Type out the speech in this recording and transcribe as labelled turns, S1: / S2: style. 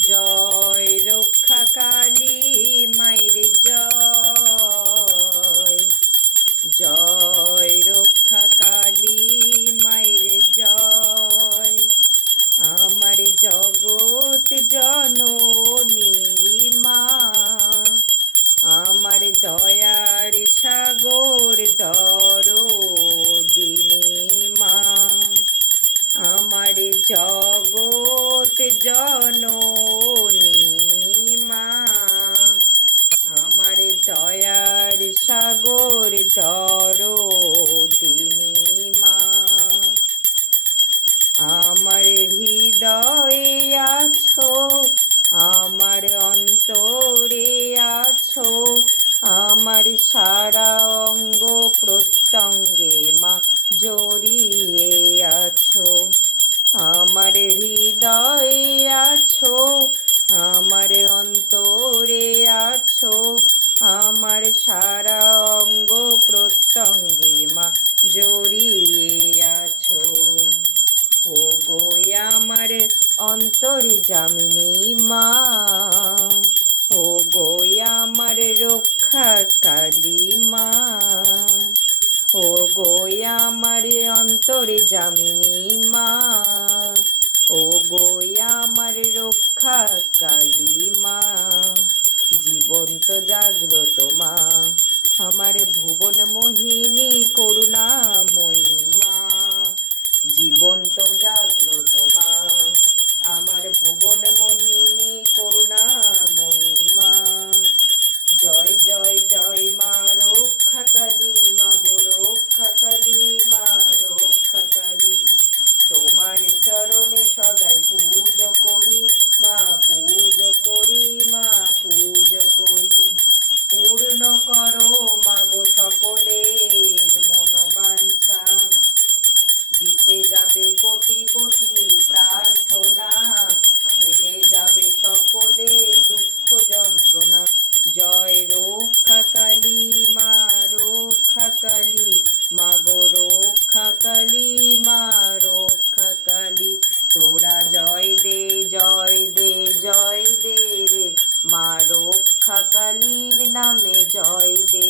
S1: জয় রক্ষা কালী মায়ের জয়। জয় রক্ষা কালী মায়ের জয়। আমার জগৎ জননী মা, আমার দয়ার সাগর দর দিনী মা, আমার জগৎ জননী মা। আমার দয়ার সাগর দর দিনী মা আমার হৃদয়ে আছো, আমার অন্তরে আছো, আমার সারা অঙ্গ প্রত্যঙ্গে মা জড়িয়ে হৃদয়ে আছো, আমার অন্তরে আছো, আমার সারা অঙ্গ প্রত্যঙ্গে মা জড়িয়ে আছো। ও গো আমার অন্তর জামিনী মা ও গো আমার রক্ষা কালী মা ও গো আমার অন্তর জামিনী মা। ও আমার রক্ষা কালী মা জীবন্ত জাগ্রত মা, আমার ভুবন মোহিনী করুণাময়ী মা জীবন্ত জাগ্রত মা, আমার ভুবন মোহিনী করুণাময়ী মা জয় জয় জয় মা, রক্ষা কালী মা গো, রক্ষা কালী মা রক্ষা কালী, তোমার চরণে কোটি কোটি প্রার্থনা। হেরে যাবে সকলের দুঃখ যন্ত্রণা। জয় রক্ষা কালী, মা রক্ষা কালী, মা গো রক্ষা কালী, মা রক্ষা কালী। তোরা জয় দে জয় দে জয় দে রে। মা রক্ষা কালীর নামে জয় দে।